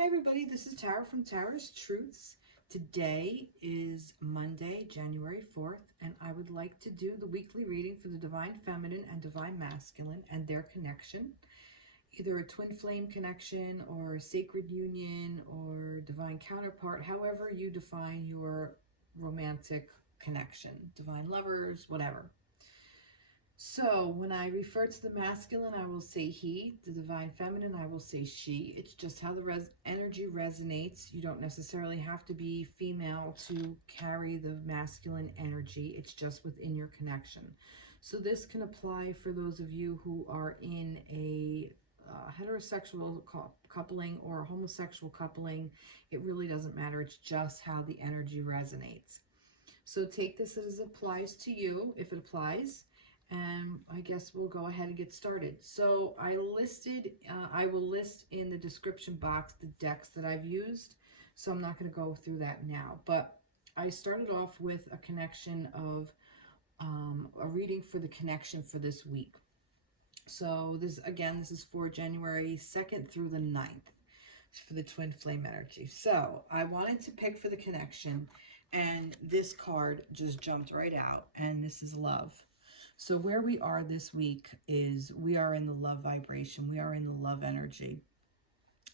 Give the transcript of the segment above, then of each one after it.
Hey everybody, this is Tara from Tara's Truths. Today is Monday, January 4th, and I would like to do the weekly reading for the Divine Feminine and Divine Masculine and their connection. Either a twin flame connection or a sacred union or divine counterpart, however you define your romantic connection, divine lovers, whatever. So when I refer to the masculine, I will say he. The divine feminine, I will say she. It's just how the energy resonates. You don't necessarily have to be female to carry the masculine energy. It's just within your connection. So this can apply for those of you who are in a heterosexual coupling or a homosexual coupling. It really doesn't matter. It's just how the energy resonates. So take this as it applies to you, if it applies. And I guess we'll go ahead and get started. So I will list in the description box the decks that I've used. So I'm not going to go through that now. But I started off with a connection of a reading for the connection for this week. So this is for January 2nd through the 9th for the twin flame energy. So I wanted to pick for the connection, and this card just jumped right out, and this is love. So where we are this week is we are in the love vibration. We are in the love energy.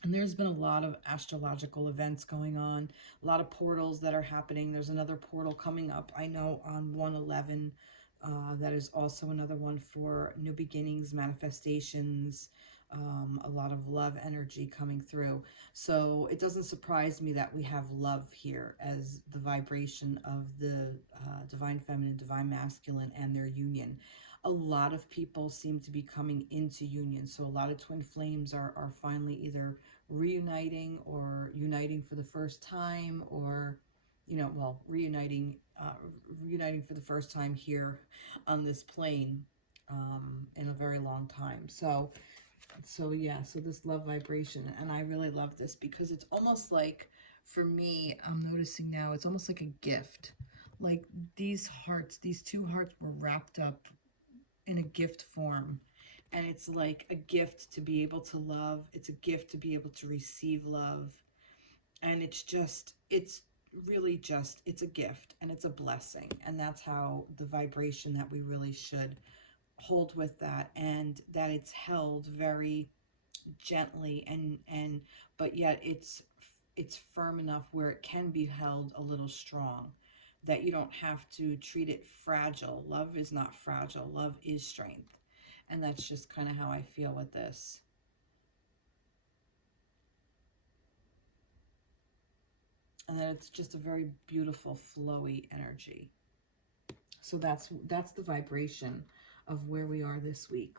And there's been a lot of astrological events going on, a lot of portals that are happening. There's another portal coming up, I know, on 1/11. That is also another one for new beginnings, manifestations, a lot of love energy coming through. So it doesn't surprise me that we have love here as the vibration of the divine feminine, divine masculine, and their union. A lot of people seem to be coming into union. So a lot of twin flames are finally either reuniting or uniting for the first time, or, reuniting for the first time here on this plane in a very long time. So this love vibration, and I really love this because it's almost like, for me, I'm noticing now, it's almost like a gift. Like these two hearts were wrapped up in a gift form, and it's like a gift to be able to love. It's a gift to be able to receive love, and it's really just, it's a gift and it's a blessing, and that's how the vibration that we really should hold with that, and that it's held very gently, and but yet it's firm enough where it can be held a little strong, that you don't have to treat it fragile. Love is not fragile. Love is strength. And that's just kind of how I feel with this. And then it's just a very beautiful, flowy energy. So that's the vibration of where we are this week.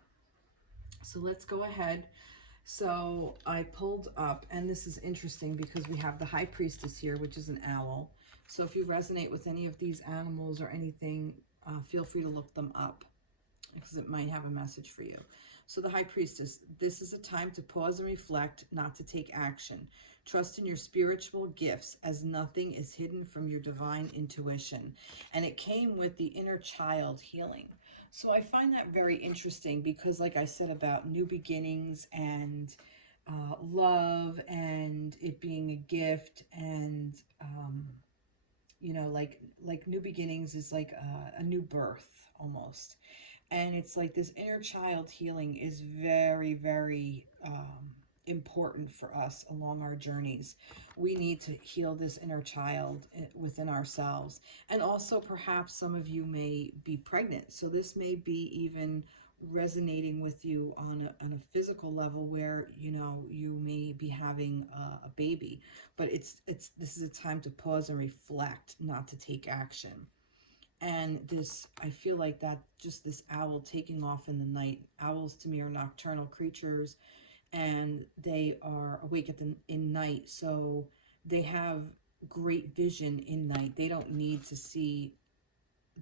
So let's go ahead. So I pulled up, and this is interesting because we have the High Priestess here, which is an owl. So if you resonate with any of these animals or anything, feel free to look them up because it might have a message for you. So the High Priestess, this is a time to pause and reflect, not to take action. Trust in your spiritual gifts, as nothing is hidden from your divine intuition. And it came with the inner child healing. So I find that very interesting because, like I said, about new beginnings and love and it being a gift, and like new beginnings is like a new birth almost. And it's like this inner child healing is very, very important for us along our journeys. We need to heal this inner child within ourselves. And also, perhaps some of you may be pregnant. So this may be even resonating with you on a physical level, where you may be having a baby. But this is a time to pause and reflect, not to take action. And this, I feel like that, just this owl taking off in the night. Owls to me are nocturnal creatures, and they are awake in night. So they have great vision in night. They don't need to see.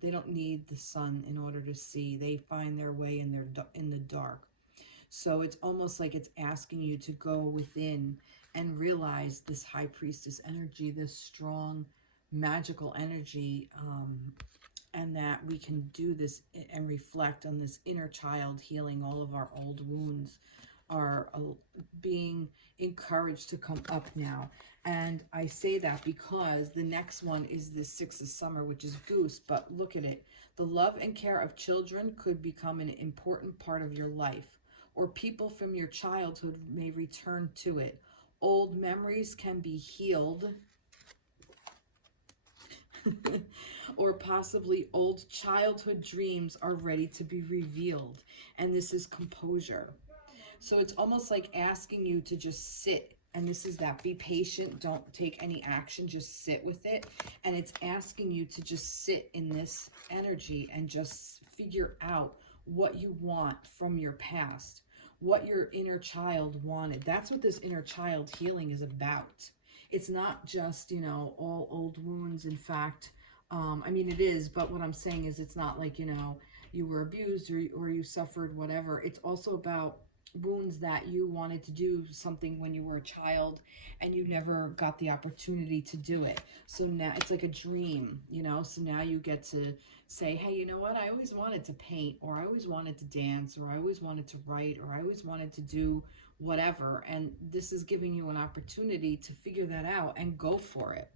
They don't need the sun in order to see. They find their way in the dark. So it's almost like it's asking you to go within and realize this High Priestess energy, this strong, magical energy, and that we can do this and reflect on this inner child healing all of our old wounds are being encouraged to come up now. And I say that because the next one is the Six of Summer, which is Goose. But look at it. The love and care of children could become an important part of your life, or people from your childhood may return to it. Old memories can be healed, or possibly old childhood dreams are ready to be revealed. And this is composure. So it's almost like asking you to just sit. And this is that. Be patient. Don't take any action. Just sit with it. And it's asking you to just sit in this energy and just figure out what you want from your past, what your inner child wanted. That's what this inner child healing is about. It's not just, you know, all old wounds. In fact, I mean, it is, but what I'm saying is it's not like, you know, you were abused or you suffered whatever. It's also about wounds that you wanted to do something when you were a child and you never got the opportunity to do it. So now it's like a dream, you know, so now you get to say, hey, you know what, I always wanted to paint, or I always wanted to dance, or I always wanted to write, or I always wanted to do whatever. And this is giving you an opportunity to figure that out and go for it.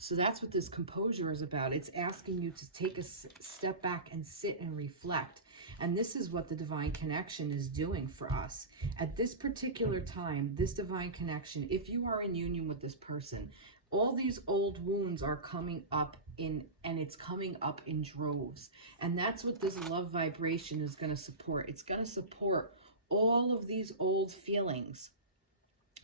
So that's what this composure is about. It's asking you to take a step back and sit and reflect. And this is what the divine connection is doing for us. At this particular time, this divine connection, if you are in union with this person, all these old wounds are coming up and it's coming up in droves. And that's what this love vibration is going to support. It's going to support all of these old feelings.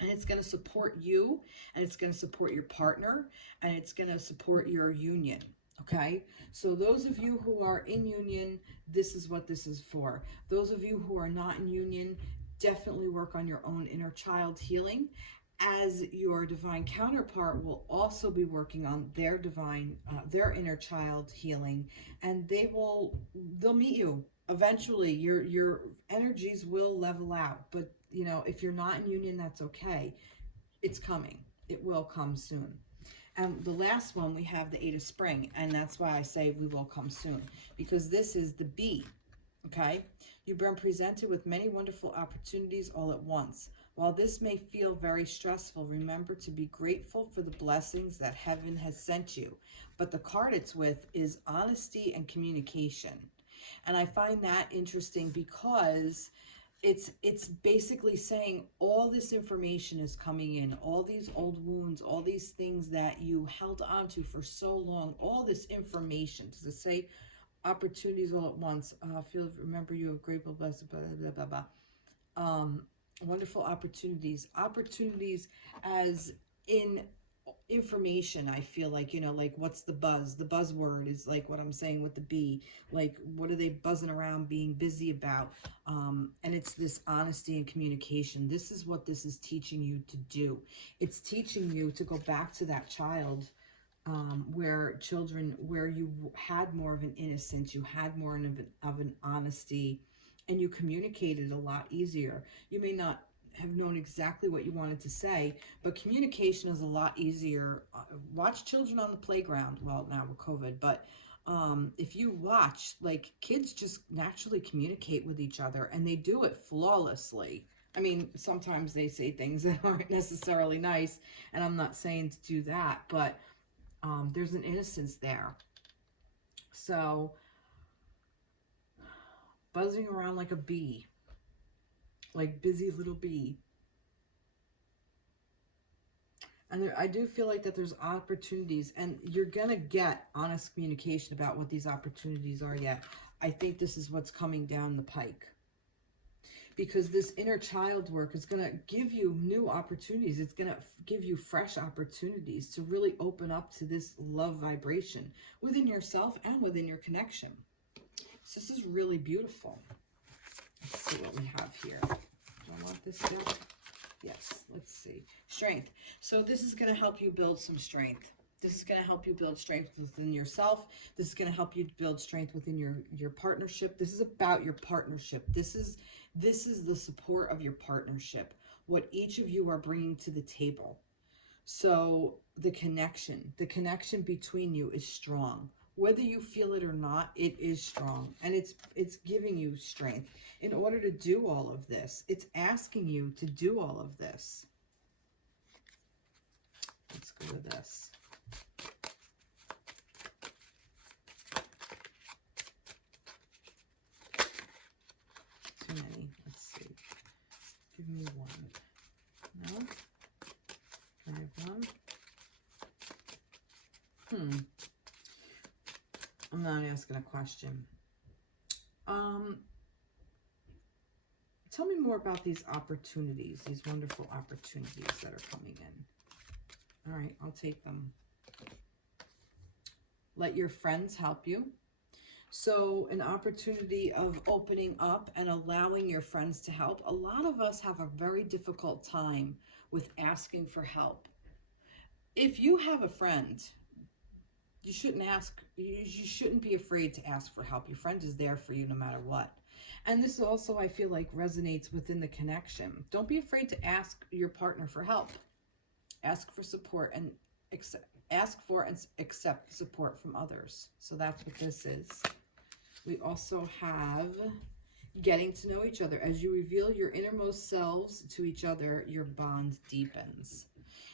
And it's going to support you, and it's going to support your partner, and it's going to support your union. Okay, so those of you who are in union, this is what this is for. Those of you who are not in union, definitely work on your own inner child healing, as your divine counterpart will also be working on their their inner child healing, and they'll meet you eventually. Your energies will level out, but you know, if you're not in union, that's okay. It's coming. It will come soon. And the last one, we have the Eight of Spring, and that's why I say we will come soon, because this is the bee, okay? You've been presented with many wonderful opportunities all at once. While this may feel very stressful, remember to be grateful for the blessings that heaven has sent you. But the card it's with is honesty and communication. And I find that interesting because it's basically saying all this information is coming in, all these old wounds, all these things that you held on to for so long, all this information. Does it say opportunities all at once? Remember you have grateful, blessed, blah, blah, blah, blah. Wonderful opportunities as in information. I feel like, you know, like what's the buzzword is like what I'm saying with the bee, like what are they buzzing around being busy about, and it's this honesty and communication. This is what this is teaching you to do. It's teaching you to go back to that child, where you had more of an innocence, you had more of an honesty, and you communicated a lot easier. You may not have known exactly what you wanted to say, but communication is a lot easier. Watch children on the playground. Well, now with COVID, but if you watch, like, kids just naturally communicate with each other, and they do it flawlessly. I mean, sometimes they say things that aren't necessarily nice, and I'm not saying to do that, but there's an innocence there. So, buzzing around like a bee, like busy little bee. And I do feel like that there's opportunities, and you're going to get honest communication about what these opportunities are yet. I think this is what's coming down the pike. Because this inner child work is going to give you new opportunities. It's going to give you fresh opportunities to really open up to this love vibration within yourself and within your connection. So this is really beautiful. Let's see what we have here. Do I want this deck? Yes, let's see. Strength. So this is going to help you build some strength. This is going to help you build strength within yourself. This is going to help you build strength within your partnership. This is about your partnership. This is the support of your partnership, what each of you are bringing to the table. So the connection between you is strong. Whether you feel it or not, it is strong, and it's giving you strength in order to do all of this. It's asking you to do all of this. Let's go to this. Too many. Let's see. Give me one. No? Can I have one? I'm not asking a question. Tell me more about these opportunities, these wonderful opportunities that are coming in. All right, I'll take them. Let your friends help you. So an opportunity of opening up and allowing your friends to help. A lot of us have a very difficult time with asking for help. If you have a friend, you shouldn't be afraid to ask for help. Your friend is there for you no matter what. And this also, I feel like, resonates within the connection. Don't be afraid to ask your partner for help. Ask for support and accept support from others. So that's what this is. We also have getting to know each other. As you reveal your innermost selves to each other, your bond deepens.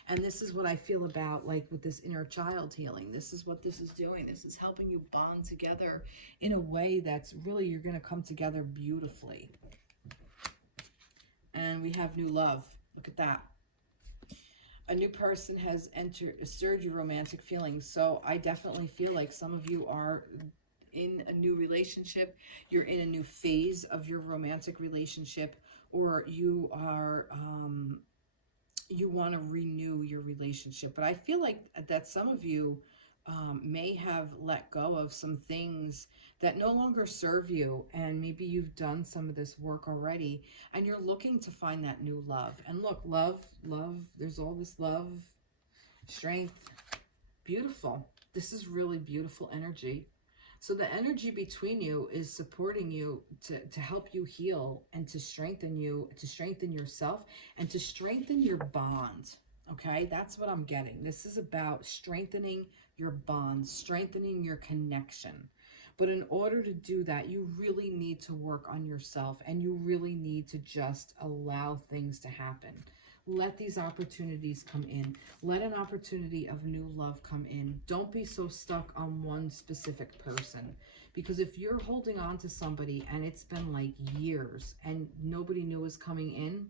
And this is what I feel about, like, with this inner child healing. This is what this is doing. This is helping you bond together in a way that's really, you're going to come together beautifully. And we have new love. Look at that. A new person has stirred your romantic feelings. So I definitely feel like some of you are in a new relationship. You're in a new phase of your romantic relationship, or you are... you want to renew your relationship. But I feel like that some of you may have let go of some things that no longer serve you, and maybe you've done some of this work already, and you're looking to find that new love. And look, love, there's all this love, strength, beautiful. This is really beautiful energy. So the energy between you is supporting you to help you heal and to strengthen you, to strengthen yourself and to strengthen your bond. Okay, that's what I'm getting. This is about strengthening your bond, strengthening your connection. But in order to do that, you really need to work on yourself, and you really need to just allow things to happen. Let these opportunities come in. Let an opportunity of new love come in. Don't be so stuck on one specific person. Because if you're holding on to somebody and it's been like years and nobody new is coming in,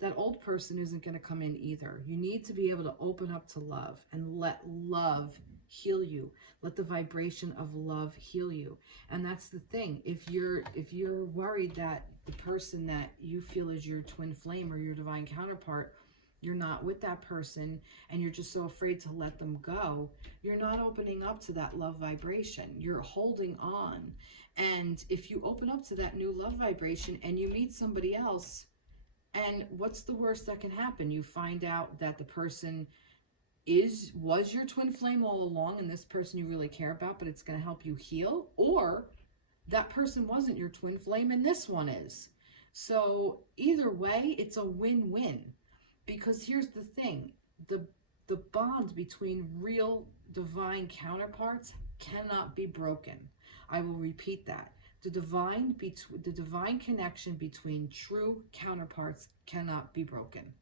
that old person isn't going to come in either. You need to be able to open up to love and let love heal you. Let the vibration of love heal you. And that's the thing. If you're worried that the person that you feel is your twin flame or your divine counterpart, you're not with that person, and you're just so afraid to let them go, you're not opening up to that love vibration. You're holding on. And if you open up to that new love vibration and you meet somebody else, and what's the worst that can happen? You find out that the person was your twin flame all along, and this person you really care about, but it's going to help you heal, or that person wasn't your twin flame and this one is. So either way, it's a win-win. Because here's the thing, the bond between real divine counterparts cannot be broken. I will repeat that. The divine connection between true counterparts cannot be broken.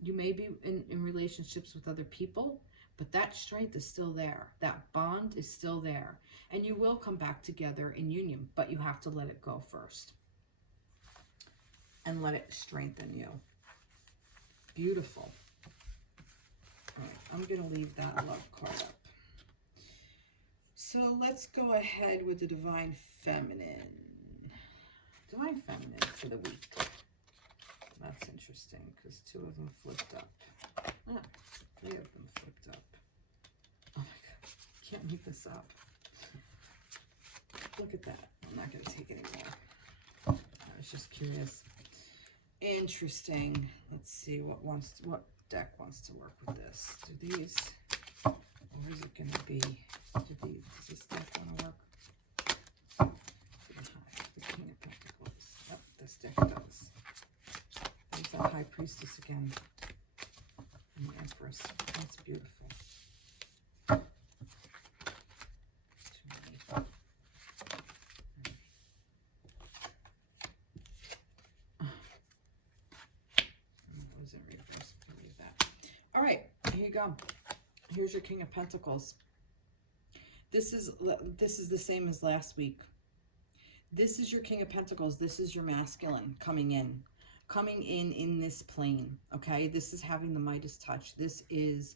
You may be in relationships with other people, but that strength is still there. That bond is still there. And you will come back together in union, but you have to let it go first. And let it strengthen you. Beautiful. All right, I'm going to leave that love card up. So let's go ahead with the Divine Feminine. Divine Feminine for the week. That's interesting because two of them flipped up. Three of them flipped up. Oh my God, can't make this up. Look at that. I'm not going to take any more. I was just curious. Interesting. Let's see what deck wants to work with this. Do these, or is it going to be? Does this deck want to work? The King of Pentacles. Yep, this deck does. There's that High Priestess again, and the Empress. That's beautiful. All right, here you go. Here's your King of Pentacles. This is the same as last week. This is your King of Pentacles. This is your masculine coming in this plane, okay? This is having the Midas touch. This is,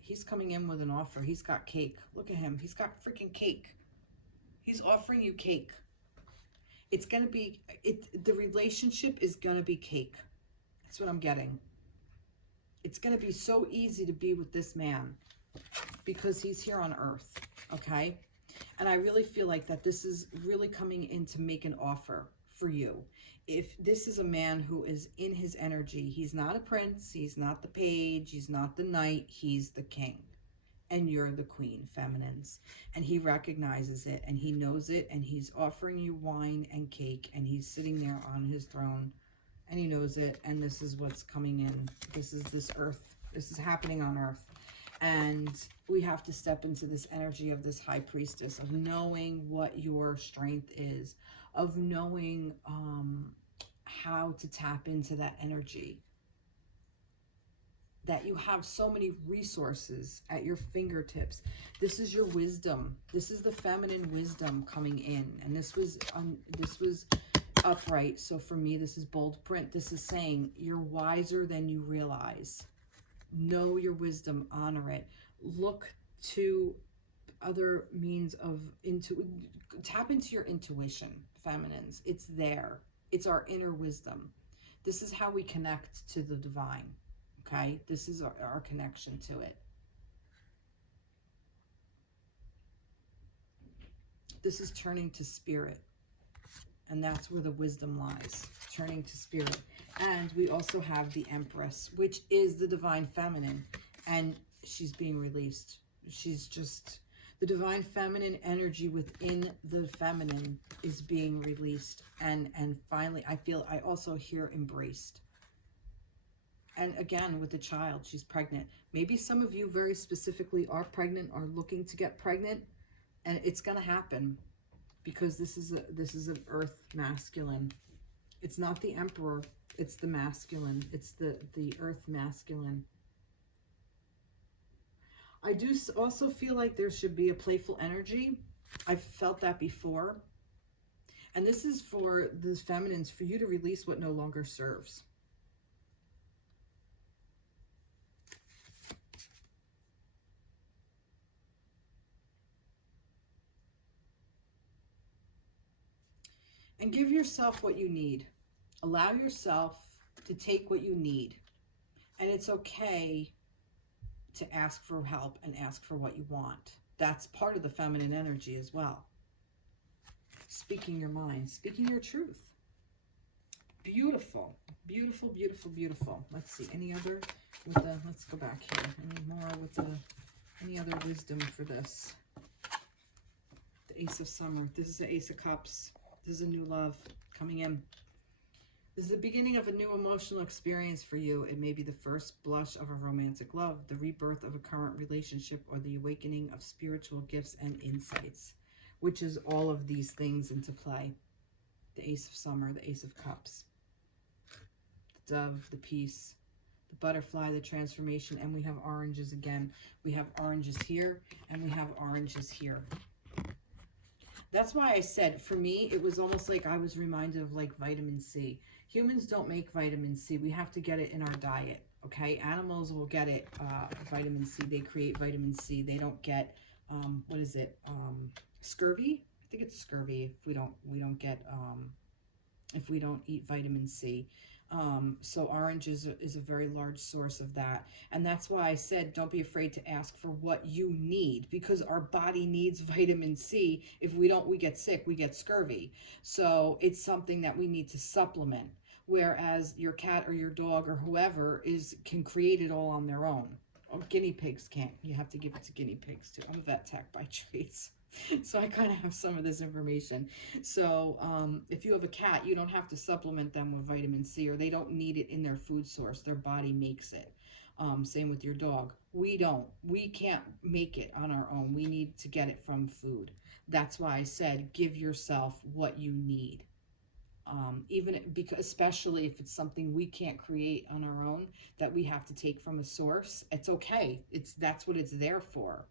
he's coming in with an offer. He's got cake. Look at him. He's got freaking cake. He's offering you cake. It's going to be, the relationship is going to be cake. That's what I'm getting. It's going to be so easy to be with this man because he's here on earth, okay? And I really feel like that this is really coming in to make an offer for you. If this is a man who is in his energy, he's not a prince, he's not the page, he's not the knight, he's the king. And you're the queen, feminines. And he recognizes it and he knows it, and he's offering you wine and cake, and he's sitting there on his throne and he knows it, and this is what's coming in. This is this earth. This is happening on earth. And we have to step into this energy of this high priestess, of knowing what your strength is, of knowing how to tap into that energy. That you have so many resources at your fingertips. This is your wisdom. This is the feminine wisdom coming in. And this was upright. So for me, this is bold print. This is saying you're wiser than you realize. Know your wisdom, honor it. Look to other means of tap into your intuition, feminines. It's there. It's our inner wisdom. This is how we connect to the divine. Okay? This is our connection to it. This is turning to spirit. And that's where the wisdom lies, turning to spirit. And we also have the Empress, which is the divine feminine, and she's being released. She's just, the divine feminine energy within the feminine is being released. And finally, I also hear embraced. And again, with the child, she's pregnant. Maybe some of you very specifically are pregnant, or looking to get pregnant, and it's going to happen. Because this is an earth masculine. It's not the emperor, it's the masculine. It's the earth masculine. I do also feel like there should be a playful energy. I've felt that before. And this is for the feminines, for you to release what no longer serves. And give yourself what you need. Allow yourself to take what you need. And it's okay to ask for help and ask for what you want. That's part of the feminine energy as well. Speaking your mind, speaking your truth. Beautiful, beautiful, beautiful, beautiful. Let's see, any other with the, let's go back here. Any more with the, any other wisdom for this? The Ace of Summer. This is the Ace of Cups. This is a new love coming in. This is the beginning of a new emotional experience for you. It may be the first blush of a romantic love, the rebirth of a current relationship, or the awakening of spiritual gifts and insights, which is all of these things into play. The Ace of Summer, the Ace of Cups, the Dove, the Peace, the Butterfly, the Transformation, and we have oranges again. We have oranges here, and we have oranges here. That's why I said, for me, it was almost like I was reminded of like vitamin C. Humans don't make vitamin C. We have to get it in our diet, okay? Animals will get it, vitamin C. They create vitamin C. They don't get, what is it? Scurvy? I think it's scurvy if we don't get, if we don't eat vitamin C. So orange is a very large source of that. And that's why I said, don't be afraid to ask for what you need, because our body needs vitamin C. If we don't, we get sick, we get scurvy. So it's something that we need to supplement. Whereas your cat or your dog or whoever can create it all on their own. Oh, guinea pigs can't. You have to give it to guinea pigs too. I'm a vet tech by trades. So I kind of have some of this information. So if you have a cat, you don't have to supplement them with vitamin C, or they don't need it in their food source. Their body makes it. Same with your dog. We can't make it on our own. We need to get it from food. That's why I said, give yourself what you need. even because, especially if it's something we can't create on our own, that we have to take from a source. It's okay. That's what it's there for.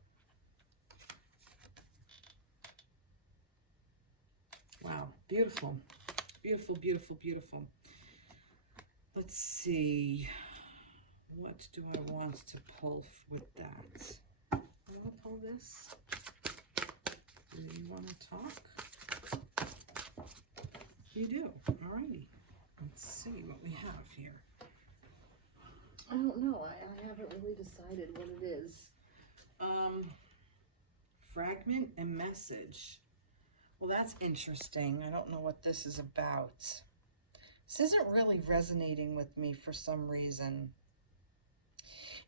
Wow, beautiful, beautiful, beautiful, beautiful. Let's see. What do I want to pull with that? I want to pull this. Do you want to talk? You do. Alrighty. Let's see what we have here. I don't know. I haven't really decided what it is. Fragment and message. Well, that's interesting. I don't know what this is about. This isn't really resonating with me for some reason.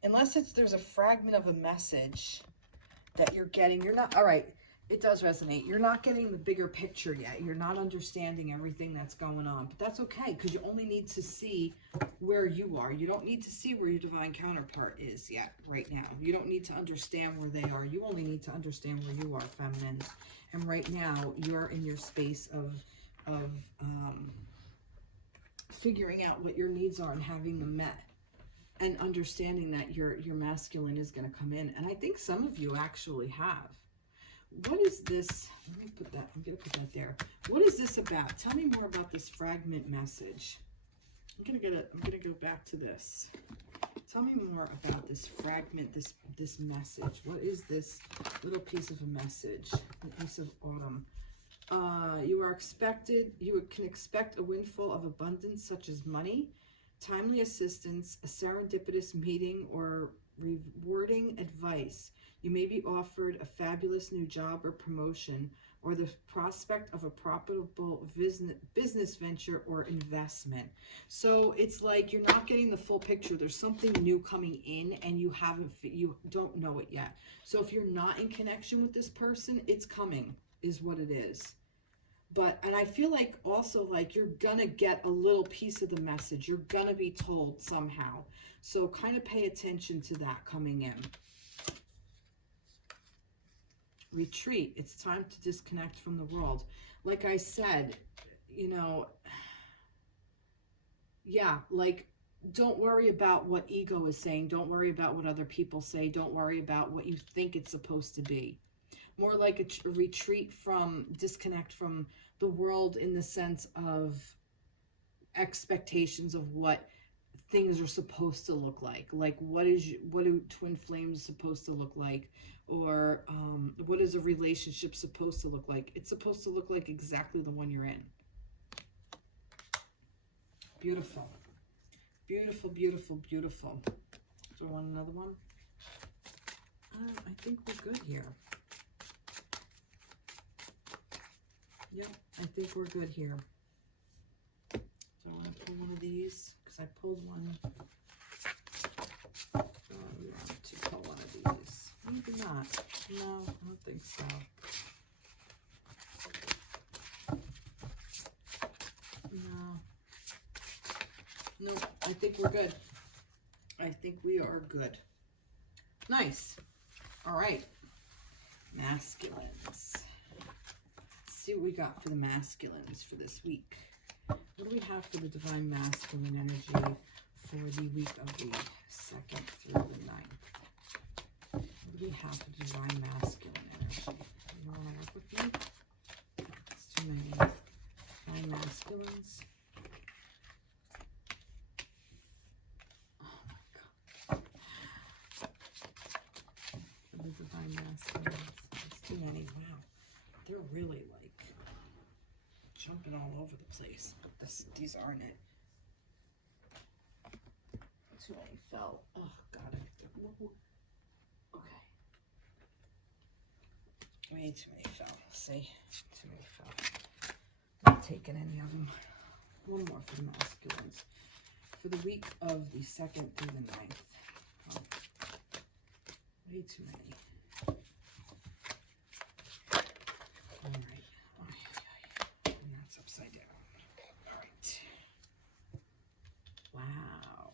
Unless there's a fragment of a message that you're getting. You're not, all right, it does resonate. You're not getting the bigger picture yet. You're not understanding everything that's going on. But that's okay, because you only need to see where you are. You don't need to see where your divine counterpart is yet, right now. You don't need to understand where they are. You only need to understand where you are, feminines. And right now, you're in your space of figuring out what your needs are and having them met. And understanding that your masculine is going to come in. And I think some of you actually have. What is this? Let me put that, I'm going to put that there. What is this about? Tell me more about this fragment message. I'm going to go back to this. Tell me more about this fragment, this message. What is this little piece of a message? The piece of autumn. You can expect a windfall of abundance, such as money, timely assistance, a serendipitous meeting, or rewarding advice. You may be offered a fabulous new job or promotion, or the prospect of a profitable business venture or investment. So it's like you're not getting the full picture. There's something new coming in and you don't know it yet. So if you're not in connection with this person, it's coming, is what it is. And I feel like also like you're gonna get a little piece of the message. You're gonna be told somehow. So kind of pay attention to that coming in. Retreat. It's time to disconnect from the world. Like I said, you know, yeah, like don't worry about what ego is saying. Don't worry about what other people say. Don't worry about what you think it's supposed to be. More like a retreat from, disconnect from the world in the sense of expectations of what things are supposed to look like. Like what do twin flames supposed to look like? Or what is a relationship supposed to look like? It's supposed to look like exactly the one you're in. Beautiful. Beautiful, beautiful, beautiful. Do I want another one? I think we're good here. Yep, I think we're good here. So I want to pull one of these because I pulled one. We want to pull one of these. Maybe not. No, I don't think so. No. Nope, I think we're good. I think we are good. Nice. All right. Masculines. See what we got for the masculines for this week. What do we have for the divine masculine energy for the week of the 2nd through the 9th? What do we have for the divine masculine energy? You want to work with me? It's too many divine masculines. Oh my God. For the divine masculines. It's too many. Wow. They're really like jumping all over the place. These aren't it. Too many fell. Oh God, I have to. Okay. Way too many fell. See? Too many fell. Not taking any of them. One more for the masculines. For the week of the 2nd through the 9th. Oh. Way too many. All right. And that's upside down. All right. Wow.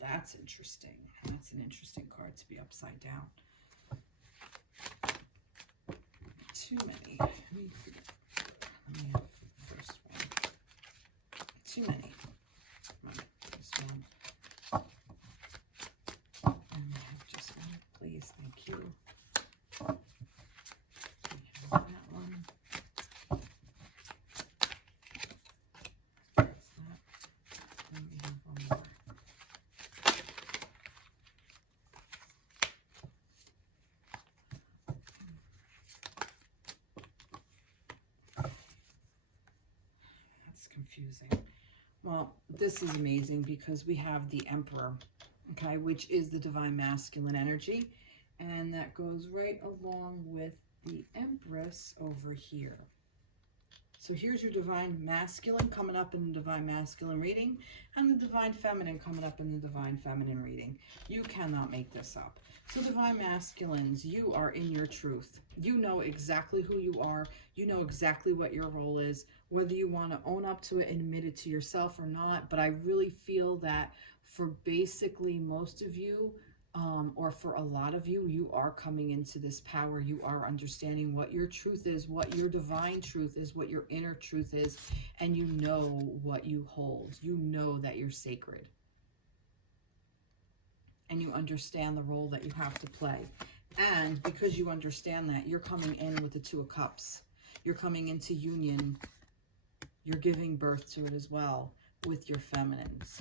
That's interesting. That's an interesting card to be upside down. Too many. Let me have the first one. too many. Come on, this one. And we have just one, please. Thank you. We have that one. That's that. And we have one more. Confusing. Well, this is amazing because we have the Emperor, okay, which is the divine masculine energy, and that goes right along with the Empress over here. So here's your divine masculine coming up in the divine masculine reading, and the divine feminine coming up in the divine feminine reading. You cannot make this up. So divine masculines, you are in your truth. You know exactly who you are. You know exactly what your role is, whether you want to own up to it and admit it to yourself or not. But I really feel that for basically most of you, or for a lot of you, you are coming into this power. You are understanding what your truth is, what your divine truth is, what your inner truth is, and you know what you hold. You know that you're sacred. And you understand the role that you have to play. And because you understand that, you're coming in with the Two of Cups. You're coming into union. You're giving birth to it as well with your feminines.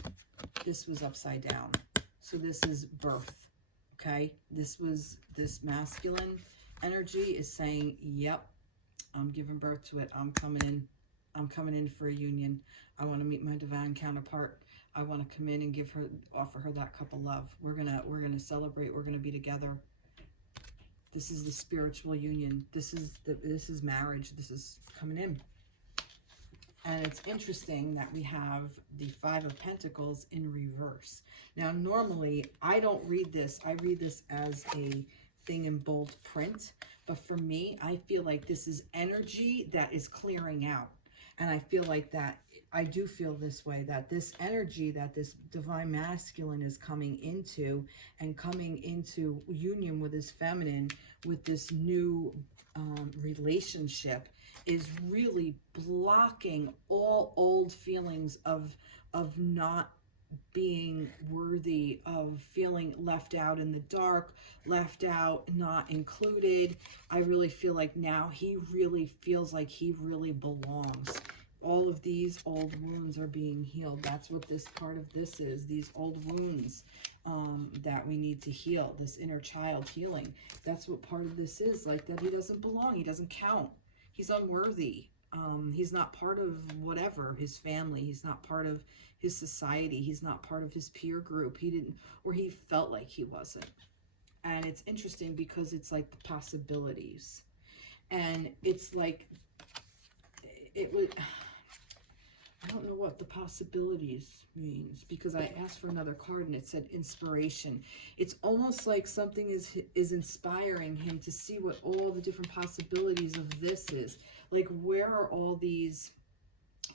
This was upside down. So this is birth, okay? This masculine energy is saying, yep, I'm giving birth to it. I'm coming in for a union. I want to meet my divine counterpart. I want to come in and offer her that cup of love. We're gonna celebrate. We're gonna be together. This is the spiritual union. This is marriage. This is coming in. And it's interesting that we have the Five of Pentacles in reverse. Now, normally, I don't read this. I read this as a thing in bold print. But for me, I feel like this is energy that is clearing out. And I feel like that, I do feel this way, that this energy that this divine masculine is coming into and coming into union with his feminine, with this new relationship, is really blocking all old feelings of not being worthy, of feeling left out in the dark, left out, not included. I really feel like now he really feels like he really belongs. All of these old wounds are being healed. That's what this part of this is, these old wounds that we need to heal, this inner child healing. That's what part of this is, like that he doesn't belong, he doesn't count. He's unworthy. He's not part of whatever, his family. He's not part of his society. He's not part of his peer group. He didn't, or he felt like he wasn't. And it's interesting because it's like the possibilities. And it's like, it would, I don't know what the possibilities means, because I asked for another card and it said inspiration. It's almost like something is inspiring him to see what all the different possibilities of this is. Like, where are all these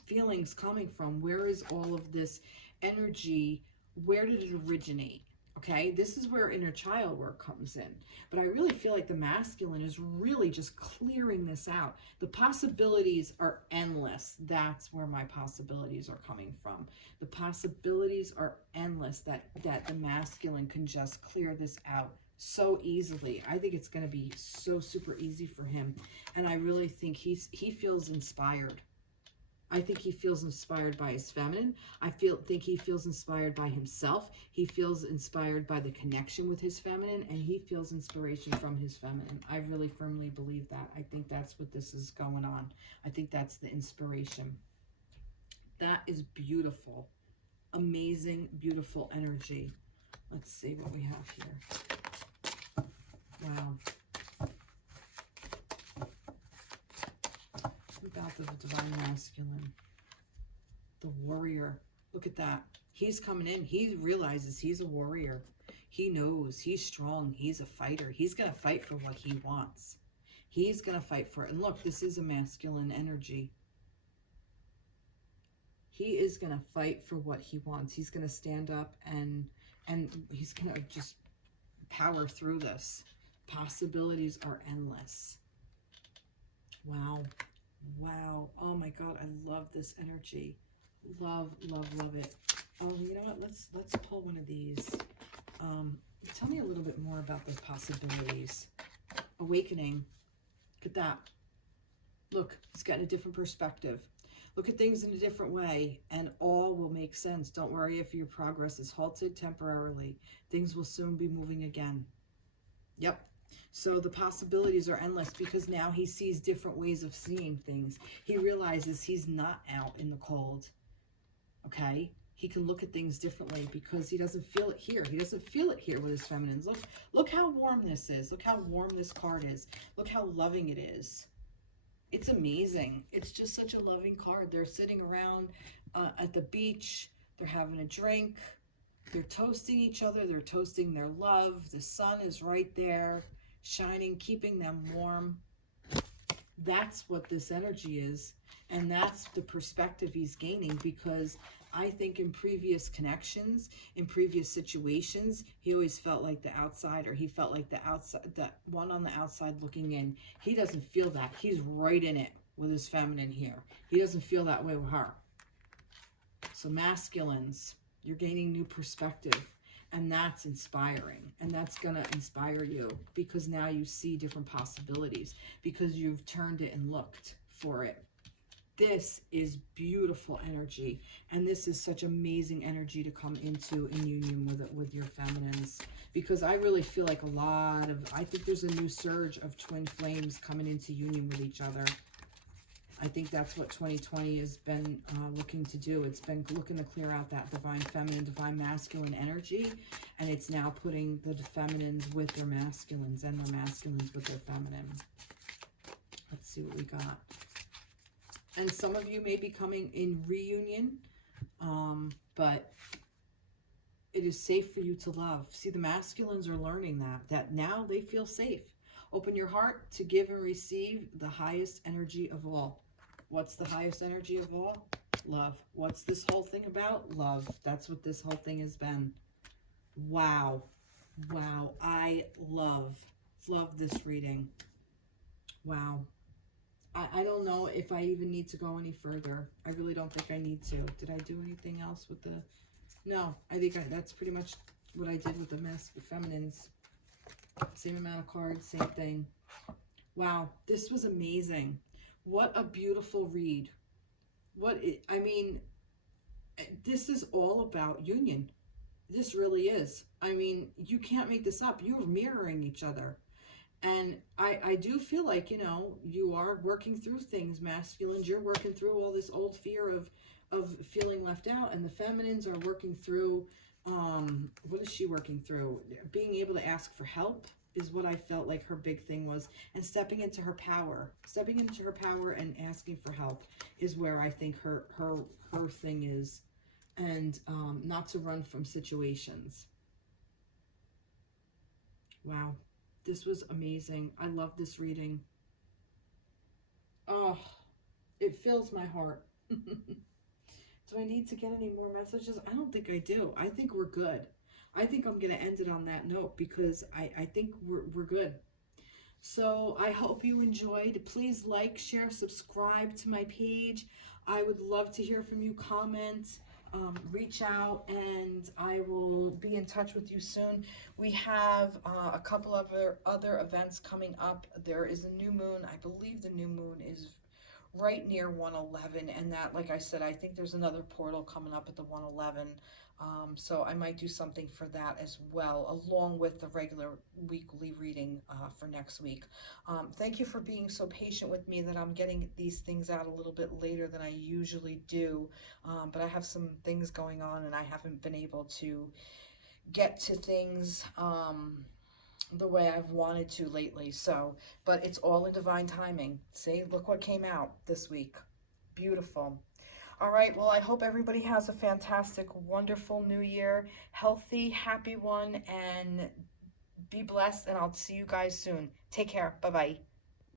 feelings coming from? Where is all of this energy? Where did it originate? Okay, this is where inner child work comes in. But I really feel like the masculine is really just clearing this out. The possibilities are endless. That's where my possibilities are coming from. The possibilities are endless, that the masculine can just clear this out so easily. I think it's going to be so super easy for him. And I really think he feels inspired. I think he feels inspired by his feminine. I think he feels inspired by himself. He feels inspired by the connection with his feminine, and he feels inspiration from his feminine. I really firmly believe that. I think that's what this is going on. I think that's the inspiration. That is beautiful. Amazing, beautiful energy. Let's see what we have here. Wow. About the divine masculine, the warrior. Look at that. He's coming in. He realizes he's a warrior. He knows he's strong. He's a fighter. He's going to fight for what he wants. He's going to fight for it. And look, this is a masculine energy. He is going to fight for what he wants. He's going to stand up and he's going to just power through this. Possibilities are endless. Wow. Wow. Oh my God. I love this energy. Love, love, love it. Oh, you know what? Let's pull one of these. Tell me a little bit more about the possibilities. Awakening. Look at that. Look, it's getting a different perspective. Look at things in a different way, and all will make sense. Don't worry if your progress is halted temporarily. Things will soon be moving again. Yep. So the possibilities are endless because now he sees different ways of seeing things. He realizes he's not out in the cold. Okay? He can look at things differently because he doesn't feel it here. He doesn't feel it here with his feminines. Look how warm this is. Look how warm this card is. Look how loving it is. It's amazing. It's just such a loving card. They're sitting around at the beach. They're having a drink. They're toasting each other. They're toasting their love. The sun is right there, shining, keeping them warm. That's what this energy is. And that's the perspective he's gaining, because I think in previous connections, in previous situations, he always felt like the outsider. He felt like the one on the outside looking in. He doesn't feel that. He's right in it with his feminine here. He doesn't feel that way with her. So masculines, you're gaining new perspective, and that's inspiring, and that's going to inspire you because now you see different possibilities because you've turned it and looked for it. This is beautiful energy, and this is such amazing energy to come into in union with your feminines, because I really feel like I think there's a new surge of twin flames coming into union with each other. I think that's what 2020 has been looking to do. It's been looking to clear out that divine feminine, divine masculine energy, and it's now putting the feminines with their masculines and their masculines with their feminine. Let's see what we got. And some of you may be coming in reunion, but it is safe for you to love. See, the masculines are learning that now they feel safe. Open your heart to give and receive the highest energy of all. What's the highest energy of all? Love. What's this whole thing about? Love. That's what this whole thing has been. Wow. Wow. I love this reading. Wow. I don't know if I even need to go any further. I really don't think I need to. Did I do anything else with the... No, I think that's pretty much what I did with the feminines. Same amount of cards, same thing. Wow, this was amazing. What a beautiful read. I mean, this is all about union. This really is. I mean, you can't make this up. You're mirroring each other. And I do feel like, you know, you are working through things, masculines. You're working through all this old fear of feeling left out. And the feminines are working through, what is she working through? Being able to ask for help is what I felt like her big thing was. And stepping into her power. Stepping into her power and asking for help is where I think her thing is. And not to run from situations. Wow. This was amazing. I love this reading. Oh, it fills my heart. Do I need to get any more messages? I don't think I do. I think we're good. I think I'm going to end it on that note because I think we're good. So I hope you enjoyed. Please like, share, subscribe to my page. I would love to hear from you. Comment. Reach out, and I will be in touch with you soon. We have a couple of other events coming up. There is a new moon. I believe the new moon is right near 111, and that, like I said, I think there's another portal coming up at the 111. So I might do something for that as well, along with the regular weekly reading for next week. Thank you for being so patient with me that I'm getting these things out a little bit later than I usually do. But I have some things going on, and I haven't been able to get to things the way I've wanted to lately. So, but it's all in divine timing. See, look what came out this week. Beautiful. All right, well, I hope everybody has a fantastic, wonderful new year, healthy, happy one, and be blessed, and I'll see you guys soon. Take care. Bye-bye.